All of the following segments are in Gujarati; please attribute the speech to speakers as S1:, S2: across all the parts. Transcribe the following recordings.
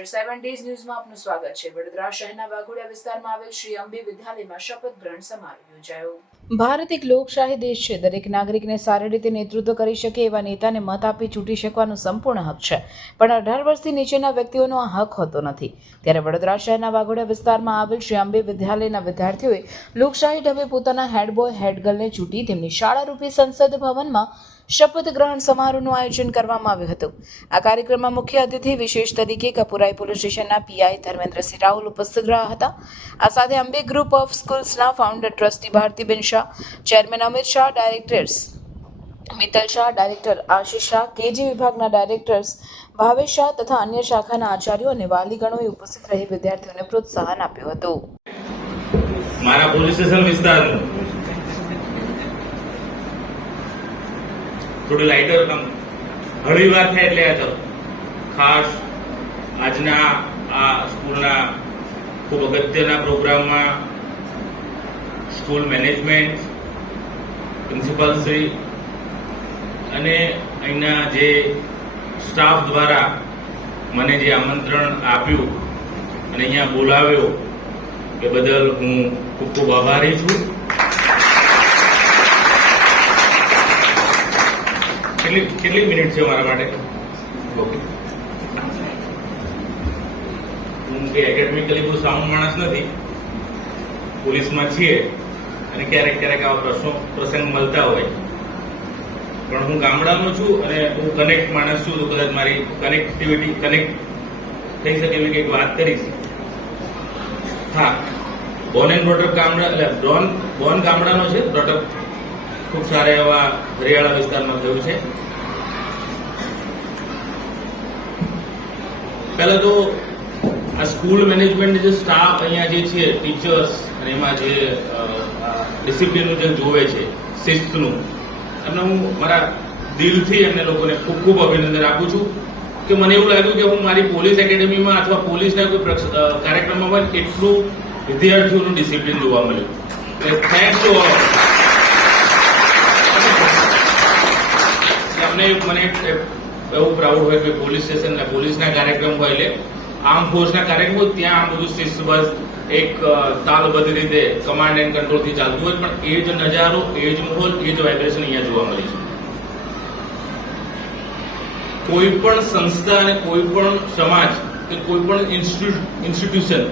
S1: નમસ્કાર સેવન ડેઝ ન્યૂઝમાં આપનું સ્વાગત છે. વડોદરા શહેરના વાઘોડિયા વિસ્તારમાં આવેલ શ્રી અંબે વિદ્યાલયમાં શપથ ગ્રહણ સમારોહ યોજાયો. ભારત એક લોકશાહી દેશ છે. દરેક નાગરિકને સારી રીતે નેતૃત્વ કરી શકે એવા નેતાને મત આપી ચૂંટી શકવાનો સંપૂર્ણ હક છે. પણ અઢાર વર્ષથી નીચેના વ્યક્તિઓનો આ હક હોતો નથી. ત્યારે વડોદરા શહેરના વાઘોડા વિસ્તારમાં આવેલ શ્રી અંબે વિદ્યાલયના વિદ્યાર્થીઓએ લોકશાહી ઢબે પોતાના હેડબોય, હેડગર્લને હેડ ચૂંટી તેમની શાળા રૂપી સંસદ ભવનમાં શપથ ગ્રહણ સમારોહનું આયોજન કરવામાં આવ્યું હતું. આ કાર્યક્રમમાં મુખ્ય અતિથિ વિશેષ તરીકે કપુરાઈ પોલીસ સ્ટેશનના પીઆઈ ધર્મેન્દ્રસિંહ રાહુલ ઉપસ્થિત રહ્યા હતા. આ સાથે Ambe group of સ્કૂલ્સના founder trustee Bhartiben Shah chairman Amit Shah directors Mittal Shah director Ashish Shah, KG વિભાગના ડાયરેક્ટર્સ ભાવેશ શાહ તથા અન્ય શાખાના આચાર્યો અને વાલીગણોએ ઉપસ્થિત રહી વિદ્યાર્થીઓને પ્રોત્સાહન આપ્યું હતું.
S2: મારા પોલીસ સ્ટેશન વિસ્તારનું થોડી લાઇટર હળવી વાત થાય એટલે આ ખાસ આજના આ સ્કૂલના ખૂબ અગત્યના પ્રોગ્રામમાં સ્કૂલ મેનેજમેન્ટ પ્રિન્સિપાલ શ્રી અને અહીંના જે સ્ટાફ દ્વારા મને જે આમંત્રણ આપ્યું અને અહીંયા બોલાવ્યો એ બદલ હું ખૂબ ખૂબ આભારી છું. કેટલી કેટલી મિનિટ છે મારા માટે? ઓકે. હું કે એકેડમિકલી બહુ સાઉન્ડ માણસ નથી. પોલીસમાં છીએ. અને ક્યારેક ક્યારેક આવા પ્રશ્નો, પ્રસંગ મળતા હોય. પણ હું ગામડાનો છું અને હું કનેક્ટ માણસ છું, તો કદાચ મારી કનેક્ટિવિટી કનેક્ટ થઈ શકે એવી કંઈક વાત કરીશ. હા બોન એન્ડ બ્રોટઅપ ગામડા, એટલે બ્રોન બોન ગામડાનો છે બ્રોટઅપ ખૂબ સારા એવા હરિયાળા વિસ્તારમાં થયું છે. પહેલા તો આ સ્કૂલ મેનેજમેન્ટ જે સ્ટાફ અહીંયા જે છે ટીચર્સ અને એમાં જે ડિસિપ્લિનનું જે જોવે છે, શિસ્તનું. એમને હું મારા દિલથી એમને લોકોને ખૂબ ખૂબ અભિનંદન આપું છું કે મને એવું લાગ્યું કે હું મારી પોલીસ એકેડેમીમાં અથવા પોલીસના કોઈ કાર્યક્રમમાં પણ એટલું વિદ્યાર્થીઓનું ડિસિપ્લિન જોવા મળ્યું. એટલે થેન્ક ટુ ઓલ અમને મને એવું પ્રાઉડ હોય કે પોલીસ સ્ટેશન પોલીસના કાર્યક્રમ હોય એટલે આર્મ ફોર્સના કાર્યક્રમ ત્યાં આમ બધું શિસ્તબદ્ધ એક તાલબદ્ધ રીતે કમાન્ડ એન્ડ કંટ્રોલથી ચાલતું હોય, પણ એ જ નજારો, એ જ માહોલ, એ જ વાઇબ્રેશન અહીંયા જોવા મળી છે. કોઈ પણ સંસ્થા અને કોઈ પણ સમાજ કે કોઈ પણ ઇન્સ્ટિટ્યુશન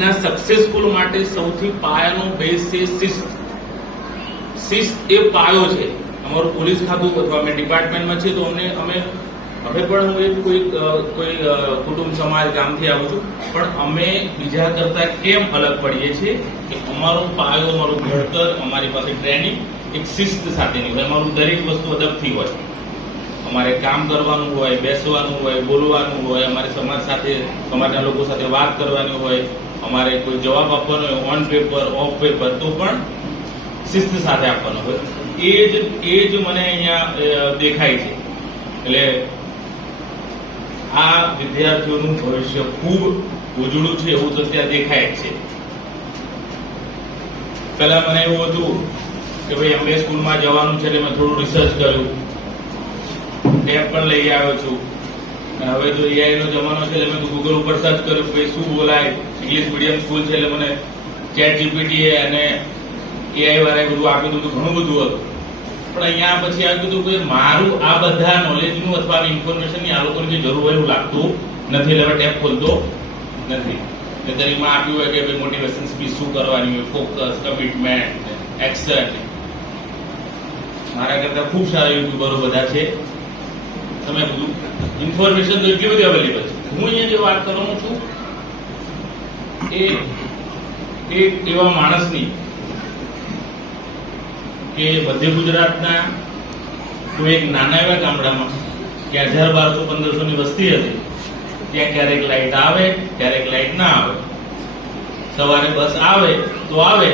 S2: ના સક્સેસફુલ માટે સૌથી પાયાનો બેઝ છે શિસ્ત. શિસ્ત એ પાયો છે. અમારું પોલીસ ખાતું અથવા અમે ડિપાર્ટમેન્ટમાં છે તો અમને, અમે હવે પણ હું એક કોઈ કોઈ કુટુંબ, સમાજ, ગામથી આવું છું. પણ અમે બીજા કરતા કેમ અલગ પડીએ છીએ કે અમારો પાયો, અમારું ઘડતર, અમારી પાસે ટ્રેનિંગ એક શિસ્ત સાથેની હોય. અમારું દરેક વસ્તુ અદબથી હોય. અમારે કામ કરવાનું હોય, બેસવાનું હોય, બોલવાનું હોય, અમારે સમાજ સાથે, સમાજના લોકો સાથે વાત કરવાની હોય, અમારે કોઈ જવાબ આપવાનો હોય ઓન પેપર ઓફ પેપર તો પણ શિસ્ત સાથે આપવાનો હોય. એ જ એ જ મને અહીંયા દેખાય છે. એટલે આ વિદ્યાર્થીઓનું ભવિષ્ય ખૂબ ઉજળું છે એવું તો ત્યાં દેખાય છે. પહેલા મને એવું હતું કે ભાઈ એમબે સ્કૂલમાં જવાનું છે એટલે મેં થોડું રિસર્ચ કર્યું. ટેપ પણ લઈ આવ્યો છું. હવે જો એઆઈ નો જમાનો છે એટલે મેં ગૂગલ ઉપર સર્ચ કર્યું કે શું બોલાય? ઇંગ્લિશ મીડિયમ સ્કૂલ છે એટલે મને ચેટ જીપીટી અને એઆઈ વાળાએ બધું આપ્યું હતું. ઘણું બધું હતું. પણ અહીંયા પછી આવ્યું હતું કે મારું આ બધા નોલેજનું અથવા ઇન્ફોર્મેશનની આ લોકોને જરૂર હોય એવું લાગતું નથી. એટલે ટેપ ખોલતો નથી. નહીંતર એમાં આપ્યું હોય કે ભાઈ મોટિવેશન સ્પીચ શું કરવાની હોય ફોકસ કમિટમેન્ટ એક્શન મારા કરતા ખૂબ સારા યુટ્યુબરો બધા છે. તમે બધું ઇન્ફોર્મેશન તો એટલી બધી અવેલેબલ છે. હું અહીંયા જે વાત કરવાનો છું, એ એક એવા માણસની કે મધ્ય ગુજરાતના કોઈ એક નાના એવા ગામડામાં કે હજાર બારસો પંદરસો ની વસ્તી હતી, ત્યાં ક્યારેક લાઈટ આવે, ક્યારેક લાઈટ ના આવે. સવારે બસ આવે તો આવે.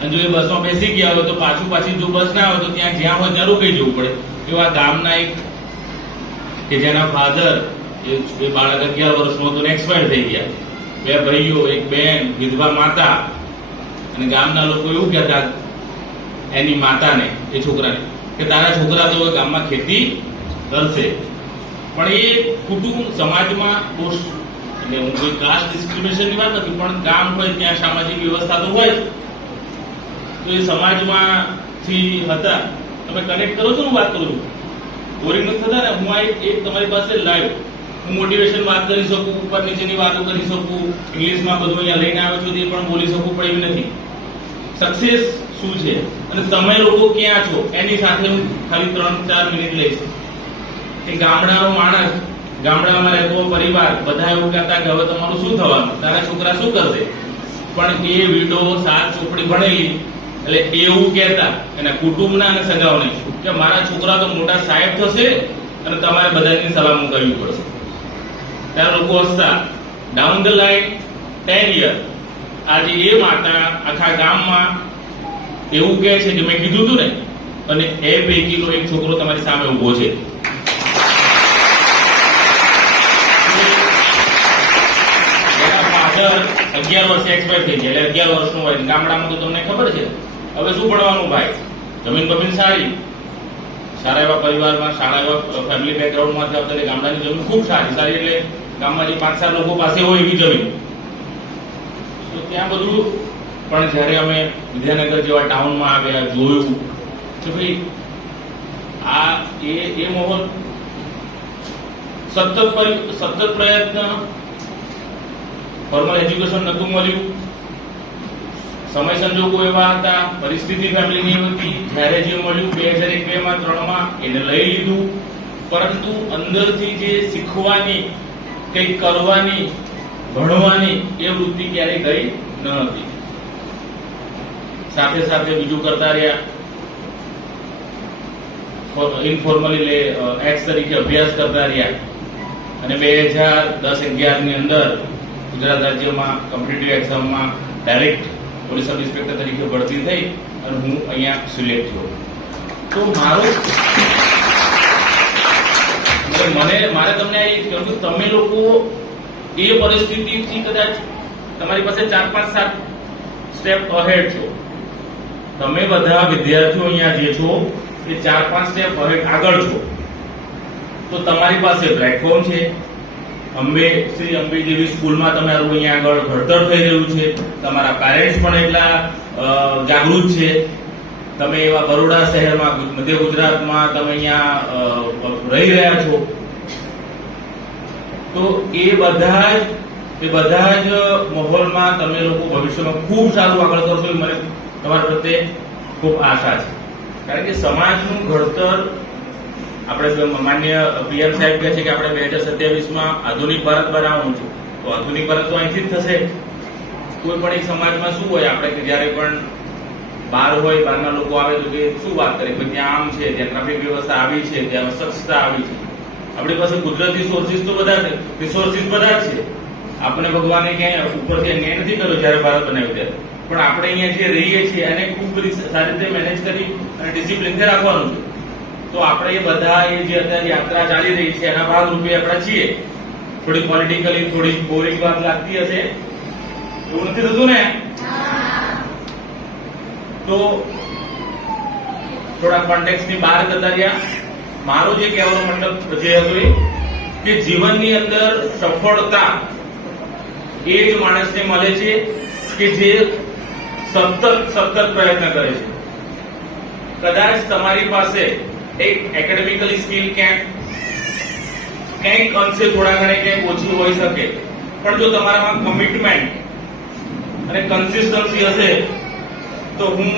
S2: અને જો એ બસમાં બેસી ગયા હોય તો પાછું પાછી જો બસ ના આવે તો ત્યાં જ્યાં હોય ત્યાં રોકાઈ જવું પડે. એવા ગામના એક કે જેના ફાધર એ બાળક અગિયાર વર્ષનો હતો એક્સપાયર થઈ ગયા. બે ભાઈઓ, એક બેન, વિધવા માતા. અને ગામના લોકો એવું કહેતા એની માતાને, એ છોકરાને, કે તારા છોકરા તો ગામમાં ખેતી કરશે. પણ એ કુટુંબ સમાજમાં બહુ એટલે હું કોઈ કાસ્ટ ડિસ્ક્રિમિનેશનની વાત નથી, પણ ગામ હોય, ત્યાં સામાજિક વ્યવસ્થા તો હોય તો એ સમાજમાંથી હતા. તમે કનેક્ટ કરો છો હું વાત કરું છું? બોરિંગ નથી થતા ને? હું આ એક તમારી પાસે લાઈવ હું મોટિવેશન વાત કરી શકું, ઉપર નીચેની વાતો કરી શકું ઇંગ્લિશમાં બધું અહીંયા લઈને આવ્યો છું, તે પણ બોલી શકું, પણ એવી નથી. સક્સેસ શું છે? અને તમે લોકો ક્યાં છો? એની સાથે હું ખાલી ત્રણ ચાર મિનિટ લઈશ. કે ગામડાનો માણસ, ગામડામાં રહેતો પરિવાર બધા એવું કહેતા કે હવે તમારું શું થવાનું? તારા છોકરા શું કરશે? પણ એ વિડો સાત ચોપડી ભણેલી, એટલે એવું કહેતા એના કુટુંબના અને સગાઓને. કે મારા છોકરા તો મોટા સાહેબ થશે અને તમારે બધાની સલામો કરવી પડશે. ત્યારે લોકો હસતા. Down the line ten year આજે એ માતા આખા ગામમાં એવું કહે છે કે મેં કીધું હતું ને, અને એ પૈકીનો એક છોકરો તમારી સામે ઊભો છે. અગિયાર વર્ષે એક્સપાયર થઈ ગયા, એટલે અગિયાર વર્ષનો હોય ગામડામાં તો તમને ખબર છે. હવે શું ભણવાનું ભાઈ? જમીન બમીન સારી? સારા એવા પરિવારમાં, સારા એવા ફેમિલી બેકગ્રાઉન્ડમાંથી આવતા ગામડાની જમીન ખૂબ સારી. સારી એટલે ગામમાં જે પાંચ સાત લોકો પાસે હોય એવી જમીન. તો ત્યાં બધું પણ જ્યારે અમે વિદ્યાનગર જેવા ટાઉનમાં આવ્યા, જોયું કે ભાઈ આ એ એ માહોલ સતત સતત પ્રયત્ન ફોર્મલ એજ્યુકેશન નહોતું મળ્યું. સમય સંજોગો એવા હતા, પરિસ્થિતિ ફેમિલીની હતી. જ્યારે જે મળ્યું, બે હજાર એક, બે માં ત્રણમાં એને લઈ લીધું. પરંતુ અંદરથી જે શીખવાની, કંઈક કરવાની ભણવાની એ વૃત્તિ ક્યારેય ગઈ ન હતી. સાથે સાથે બીજું કરતા રહ્યા. ઇન્ફોર્મલી એક્સ તરીકે અભ્યાસ કરતા રહ્યા. અને બે હજાર દસ અગિયારની અંદર ગુજરાત રાજ્યમાં કોમ્પિટેટિવ એક્ઝામમાં ડાયરેક્ટ પોલીસ સબ ઇન્સ્પેક્ટર તરીકે ભરતી થઈ અને હું અહીંયા સિલેક્ટ થયો. તો મારો મને, મારે તમને એ કહ્યું તમે લોકો એ પરિસ્થિતિથી કદાચ તમારી પાસે ચાર પાંચ સાત સ્ટેપ અહેડ છો. તમે બધા વિદ્યાર્થીઓ અહીંયા જે છો, એ ચાર પાંચ સ્ટેપ અહેડ આગળ છો. તો તમારી પાસે પ્લેટફોર્મ છે. અંબે, શ્રી અંબે જેવી સ્કૂલમાં તમારું અહીંયા આગળ ઘડતર થઈ રહ્યું છે. તમારા પેરેન્ટ્સ પણ એટલા જાગૃત છે. તમે એવા બરોડા શહેરમાં, મધ્ય ગુજરાતમાં તમે અહીંયા રહી રહ્યા છો. તો એ બધા જ એ બધા જ માહોલમાં તમે લોકો ભવિષ્યમાં ખૂબ સારું આગળ કરશો એ મને તમારા પ્રત્યે ખૂબ આશા છે. કારણ કે સમાજનું ઘડતર આપણે માન્ય પીએમ સાહેબ કહે છે કે આપણે બે હજાર સત્યાવીસમાં આધુનિક ભારત બનાવવાનું છે. તો આધુનિક ભારત તો અહીંથી જ થશે. કોઈ પણ એક સમાજમાં શું હોય, આપણે કે જ્યારે પણ બહાર હોય બહારના લોકો આવે તો કે શું વાત કરે? કે ત્યાં આમ છે, ત્યાં ટ્રાફિક વ્યવસ્થા આવી છે, ત્યાં સ્વચ્છતા આવી છે. આપણી પાસે કુદરતી સોર્સિસ તો બધા છે. રિસોર્સિસ બધા જ છે. આપણે ભગવાને ક્યાંય ઉપરથી અન્યાય નથી કર્યો જ્યારે ભારત બનાવ્યું ત્યારે. પણ આપણે અહીંયા જે રહીએ છીએ એને ખૂબ સારી રીતે મેનેજ કરી અને ડિસિપ્લિનથી રાખવાનું છે. તો આપણે એ બધા એ જે અત્યારે યાત્રા ચાલી રહી છે એના ભાગરૂપે આપણે છીએ. થોડી પોલિટિકલી થોડી બોરિંગ વાત લાગતી હશે? એવું નથી થતું ને? તો થોડા કોન્ટેક્ટની બહાર જતા રહ્યા. મારો જે કહેવાનો મતલબ જે હતો એ કે જીવનની અંદર સફળતા એ જ માણસને મળે છે કે જે સતત સતત પ્રયત્ન કરે છે. કદાચ તમારી પાસે એક એકેડેમિકલી સ્કિલ ક્યાંક કંઈક અંશે થોડા ઘણે ક્યાંક ઓછું હોઈ શકે, પણ જો તમારામાં કમિટમેન્ટ અને કન્સિસ્ટન્સી હશે, તો હું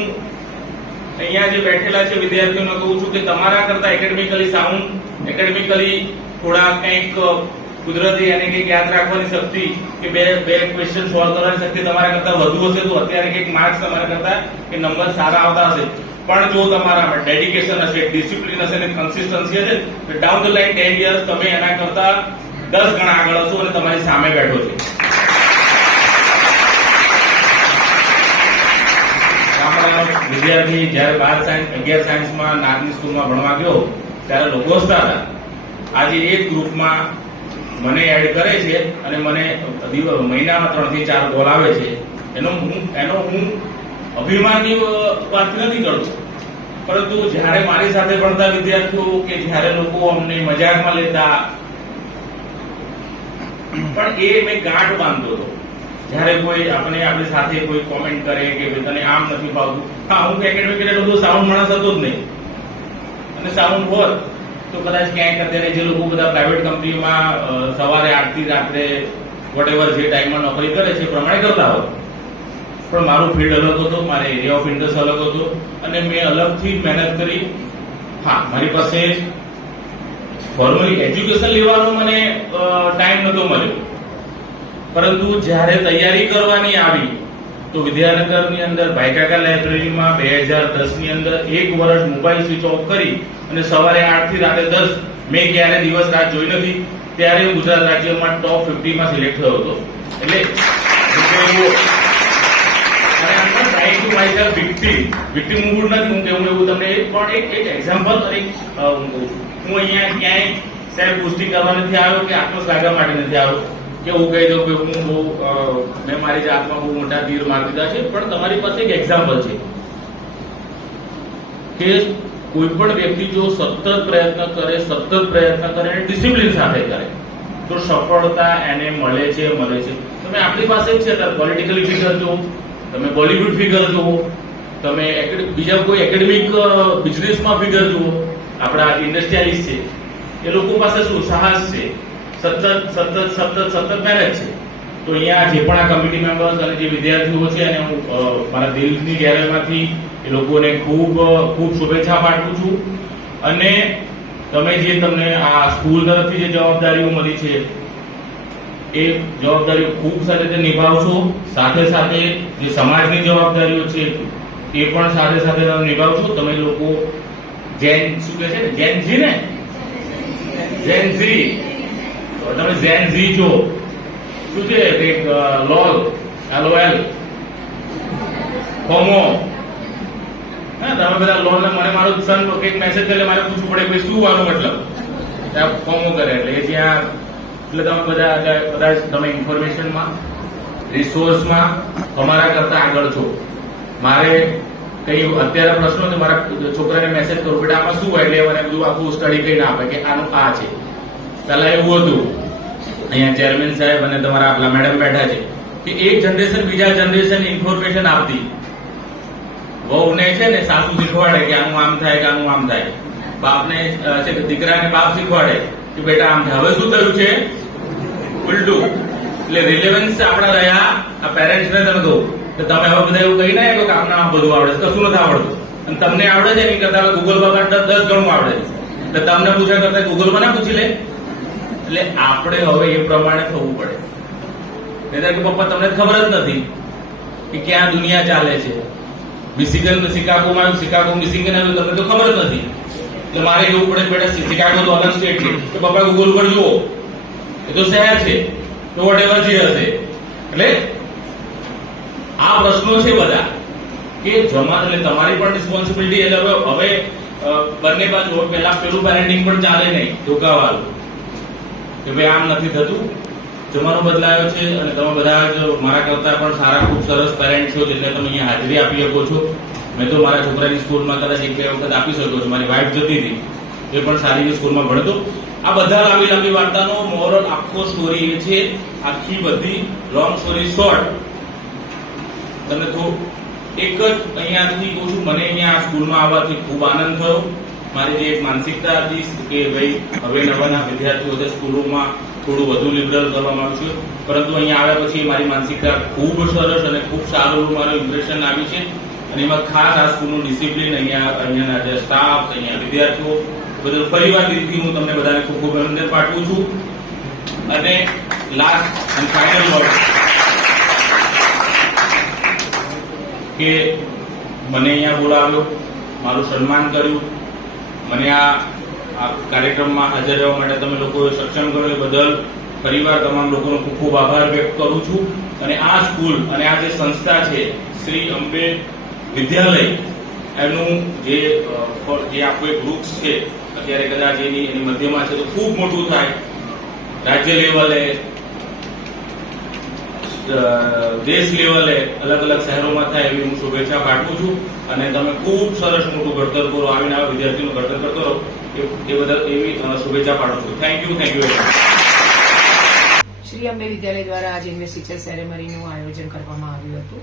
S2: અહીંયા જે બેઠેલા છે વિદ્યાર્થીઓને કહું છું કે તમારા કરતા એકેડેમિકલી સાઉન્ડ એકેડેમિકલી થોડા કંઈક કુદરતી અને કંઈક યાદ રાખવાની શક્તિ કે બે બે ક્વેશ્ચન સોલ્વ કરવાની શક્તિ તમારા કરતા વધુ હશે તો અત્યારે કંઈક માર્ક્સ તમારા કરતા કે નંબર સારા આવતા હશે. પણ જો તમારામાં ડેડિકેશન હશે ડિસિપ્લિન હશે અને કન્સિસ્ટન્સી હશે, તો down the line ten years તમે એના કરતા દસ ગણા આગળ હશો અને તમારી સામે બેઠો છે ગામડાનો વિદ્યાર્થી જ્યારે બાર સાયન્સ અગિયાર સાયન્સમાં નાની સ્કૂલમાં ભણવા ગયો, ત્યારે લોકો હસતા હતા. આજે એક ગ્રુપમાં મને એડ કરે છે અને મને મહિનામાં ત્રણથી ચાર ગોલ આવે છે. એનો હું એનો હું અભિમાનની વાત નથી કરતો પરંતુ જ્યારે મારી સાથે ભણતા વિદ્યાર્થીઓ કે જ્યારે લોકો અમને મજાકમાં લેતા, પણ એ મેં ગાંઠ બાંધતો હતો. જ્યારે કોઈ આપણે આપણી સાથે કોઈ કોમેન્ટ કરે કે ભાઈ તને આમ નથી ભાવતું, હા, હું એકેડેમિક એટલે બધું સાઉન્ડ માણસ હતો જ નહીં. અને સાઉન્ડ હોત તો કદાચ ક્યાંક અત્યારે જે લોકો બધા પ્રાઇવેટ કંપનીઓમાં સવારે આઠથી રાત્રે વોટેવર જે ટાઈમમાં નોકરી કરે છે પ્રમાણે કરતા હોત પણ મારું ફિલ્ડ અલગ હતો, મારે એરિયા ઓફ ઇન્ટરેસ્ટ અલગ હતો અને મેં અલગથી મહેનત કરી. હા, મારી પાસે ફોર્મલી એજ્યુકેશન લેવાનો મને ટાઈમ નહોતો મળ્યો. પરંતુ જ્યારે તૈયારી કરવાની આવી, તો વિદ્યાનગરની અંદર ભાઈકાકા લાઇબ્રેરીમાં બે હજાર દસની અંદર એક વર્ષ મોબાઈલ સ્વિચ ઓફ કરી અને સવારે આઠથી રાતે દસ મેં ક્યારે દિવસ રાત જોઈ નથી, ત્યારે ગુજરાત રાજ્યમાં ટોપ ફિફ્ટીમાં સિલેક્ટ થયો હતો એટલે victim. Victim mood નથી, હું કેવું એવું પણ એક એક એક્ઝામ્પલ હું અહીંયા ક્યાંય સાહેબ પુષ્ટિ કરવા નથી આવ્યો કે આત્મશ્લાઘા માટે નથી આવ્યો કે હું કહી દઉં કે હું બહુ મેં મારી જાતમાં બહુ મોટા તીર મારી દીધા છે, પણ તમારી પાસે એક એક્ઝામ્પલ છે. કે કોઈ પણ વ્યક્તિ જો સતત પ્રયત્ન કરે, સતત પ્રયત્ન કરે અને ડિસિપ્લિન સાથે કરે, તો સફળતા એને મળે છે મળે છે. તમે આપણી પાસે જ છે પોલિટિકલી ફિગર જુઓ, તમે બોલિવૂડ ફિગર જુઓ, તમે બીજા કોઈ એકેડેમિક બિઝનેસમાં ફિગર જુઓ, આપણા ઇન્ડસ્ટ્રીયાલિસ્ટ છે, એ લોકો પાસે શું, સાહસ છે. સતત સતત સતત સતત મહેનત છે. તો અહીંયા જે પણ આ કમિટી મેમ્બર્સ અને જે વિદ્યાર્થીઓ છે, અને હું મારા દિલની ગહેરાઈમાંથી એ લોકોને ખૂબ ખૂબ શુભેચ્છા પાઠવું છું. અને તમે જે તમને આ સ્કૂલ તરફથી જે જવાબદારીઓ મળી છે, એ જવાબદારીઓ ખૂબ સારી રીતે નિભાવશો. સાથે સાથે જે સમાજની જવાબદારીઓ છે, એ પણ સાથે સાથે તમે નિભાવશો. તમે લોકો જેન શું કહે છે? ને જેન ઝી ને? જેન ઝી તમે ઝેન ઝી જો, શું છે કંઈક લોલ એલઓએલ કોમો હા તમે બધા લોન ને મને મારો સન કંઈક મેસેજ કરે મારે પૂછવું પડે કે શું આનો મતલબ? ત્યાં કોમો કરે એટલે એ જ્યાં, એટલે તમે બધા ઇન્ફોર્મેશન તમે ઇન્ફોર્મેશનમાં રિસોર્સમાં અમારા કરતા આગળ છો. મારે કઈ અત્યારે પ્રશ્નો મારા છોકરાને મેસેજ કરો બેટા આમાં શું હોય એટલે મને બધું આખું સ્ટડી કરીને આપે કે આનું આ છે. પહેલા એવું હતું, અહીંયા ચેરમેન સાહેબ અને તમારા આપલા મેડમ બેઠા છે, કે એક જનરેશન બીજા જનરેશન ઇન્ફોર્મેશન આપતી. વહુને છે ને સાસુ શીખવાડે કે આનું આમ થાય કે આનું આમ થાય. બાપને દીકરાને બાપ શીખવાડે કે બેટા આમ હવે શું થયું છે? ઉલટું. એટલે રિલેવન્સ આપણા રહ્યા, આ પેરેન્ટ્સ ને તમે કહું. કે તમે હવે બધા એવું કહી ના કે કામના બધું આવડે છે. કશું નથી આવડતું. અને તમને આવડે છે એની કરતા ગૂગલ પર દસ ગણું આવડે છે. તમને પૂછ્યા કરતા ગૂગલમાં ના પૂછી લે. એટલે આપણે હવે એ પ્રમાણે થવું પડે. નહીં કે પપ્પા, તમને ખબર જ નથી કે ક્યાં દુનિયા ચાલે છે. મિસિગન શિકાગોમાં શિકાગો મિસિગન આવ્યું તમને તો ખબર જ નથી. એટલે મારે કેવું પડે કે શિકાગો તો અલગ સ્ટેટ છે. તો પપ્પા ગૂગલ પર જુઓ. એ તો શહેર છે. તો વોટ એવર જે હશે. એટલે આ પ્રશ્નો છે બધા કે જમા એટલે તમારી પણ રિસ્પોન્સિબિલિટી એટલે હવે હવે બંને બાજુ પેલા પેલું પેરેન્ટિંગ પણ ચાલે નહીં, ધોકાવાળું. કે ભાઈ આમ નથી થતું. જમાનો બદલાયો છે અને તમે બધા જ મારા કરતા પણ સારા, ખૂબ સરસ પેરેન્ટ છો જેટલે તમે અહીંયા હાજરી આપી શકો છો. મેં તો મારા છોકરાની સ્કૂલમાં કદાચ એક બે વખત આપી શકો છો. મારી વાઈફ જતી હતી. એ પણ સારી સ્કૂલમાં ભણતો. આ બધા લાંબી લાંબી વાર્તાનો મોરલ આખો સ્ટોરી એ છે. આખી બધી લોંગ સ્ટોરી શોર્ટ તમને તો એક જ અહીંયાથી કહું છું, મને અહીંયા આ સ્કૂલમાં આવવાથી ખૂબ આનંદ થયો. મારી જે માનસિકતા હતી કે ભાઈ, હવે નવાના વિદ્યાર્થીઓ છે, સ્કૂલોમાં થોડું વધુ લિબરલ કરવામાં માંગુ છું. પરંતુ અહીંયા આવ્યા પછી મારી માનસિકતા ખૂબ સરસ અને ખૂબ સારું મારું ઇમ્પ્રેશન આવ્યું છે. અને એમાં ખાસ આ સ્કૂલનું ડિસિપ્લિન અહીંયા, અહીંયાના જે સ્ટાફ અહીંયા વિદ્યાર્થીઓ બદલ ફરીવાર દિલથી હું તમને બધાને ખૂબ ખૂબ અભિનંદન પાઠવું છું. અને લાસ્ટ અને ફાઇનલ વર્ડ કે મને અહીંયા બોલાવ્યો, મારું સન્માન કર્યું. મને આ કાર્યક્રમમાં હાજર રહેવા માટે તમે લોકોએ સક્ષમ કર્યો એ બદલ ફરીવાર તમામ લોકોનો ખૂબ ખૂબ આભાર વ્યક્ત કરું છું. અને આ સ્કૂલ અને આ જે સંસ્થા છે, શ્રી અંબે વિદ્યાલય, એનું જે જે આખું એક વૃક્ષ છે, અત્યારે કદાચ એની એની મધ્યમાં છે, તો ખૂબ મોટું થાય. રાજ્ય લેવલે દેશ લેવલે અલગ અલગ શહેરોમાં થાય એવી હું શુભેચ્છા પાઠવું છું. અને તમે ખૂબ સરસ મોટું ઘડતર કરો, આવીને આવા વિદ્યાર્થીનું ઘડતર કરતો રહો. એ બદલ એવી શુભેચ્છા પાઠવું છું. Thank you thank you
S3: Shri Ambe Vidyalaya દ્વારા આજે ઇન્વેસ્ટિચર સેરેમનીનું આયોજન કરવામાં આવ્યું હતું.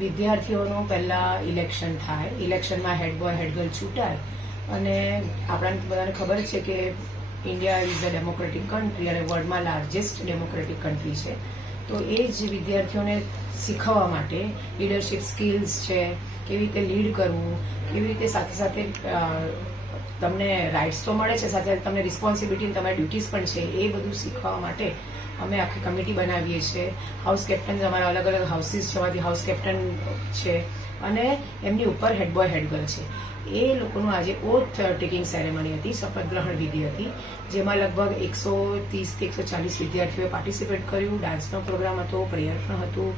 S3: વિદ્યાર્થીઓનું પહેલાં ઇલેક્શન થાય, ઇલેક્શનમાં હેડ બોય, હેડ ગર્લ છૂટાય. અને આપણાને બધાને ખબર છે કે India is a democratic country અને વર્લ્ડમાં લાર્જેસ્ટ ડેમોક્રેટિક કન્ટ્રી છે. તો એ જ વિદ્યાર્થીઓને શીખવવા માટે લીડરશિપ સ્કિલ્સ છે, કેવી રીતે લીડ કરવું, કેવી રીતે સાથે સાથે તમને રાઇટ્સ તો મળે છે, સાથે તમને રિસ્પોન્સિબિલિટી તમારી ડ્યુટીઝ પણ છે, એ બધું શીખવા માટે અમે આખી કમિટી બનાવીએ છીએ. હાઉસ કેપ્ટન્સ અમારા અલગ અલગ હાઉસીસ છે એમાંથી હાઉસ કેપ્ટન છે. અને એમની ઉપર હેડ બોય છે. એ લોકોનું આજે ઓથ ટેકિંગ સેરેમની હતી, શપથ ગ્રહણ વિધિ હતી, જેમાં લગભગ એકસો ત્રીસથી એકસો ચાલીસ વિદ્યાર્થીઓએ પાર્ટિસિપેટ કર્યું. ડાન્સનો પ્રોગ્રામ હતો પ્રેયર પણ હતું.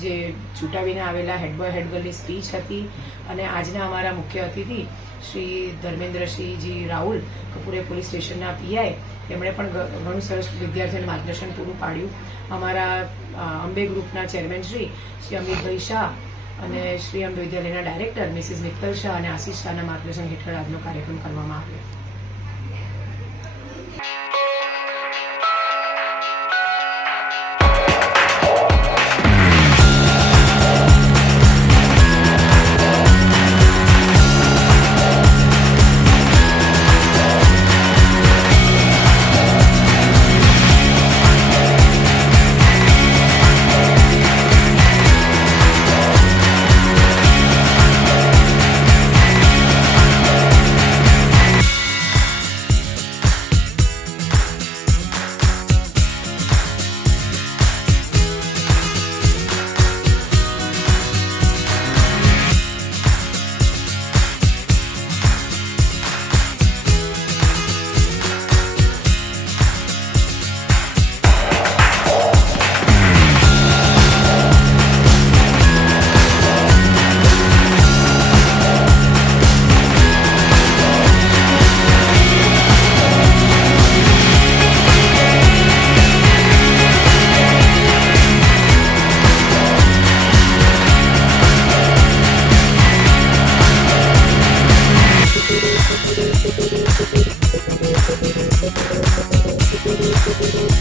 S3: જે ચૂંટાવીને આવેલા હેડબોય હેડગર્લની સ્પીચ હતી. અને આજના અમારા મુખ્ય અતિથિ શ્રી ધર્મેન્દ્રસિંહજી રાહુલ કપૂરે પોલીસ સ્ટેશનના પીઆઈ એમણે પણ ઘણું સરસ વિદ્યાર્થીઓને માર્ગદર્શન પૂરું પાડ્યું. અમારા અંબે ગ્રુપના ચેરમેન શ્રી શ્રી અમિતભાઈ શાહ અને શ્રી અંબે વિદ્યાલયના ડાયરેક્ટર, મિસિસ મિત્તલ શાહ અને આશીષ શાહના માર્ગદર્શન હેઠળ આજનો કાર્યક્રમ કરવામાં આવ્યો.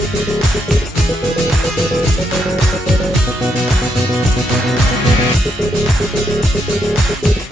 S4: Thank you.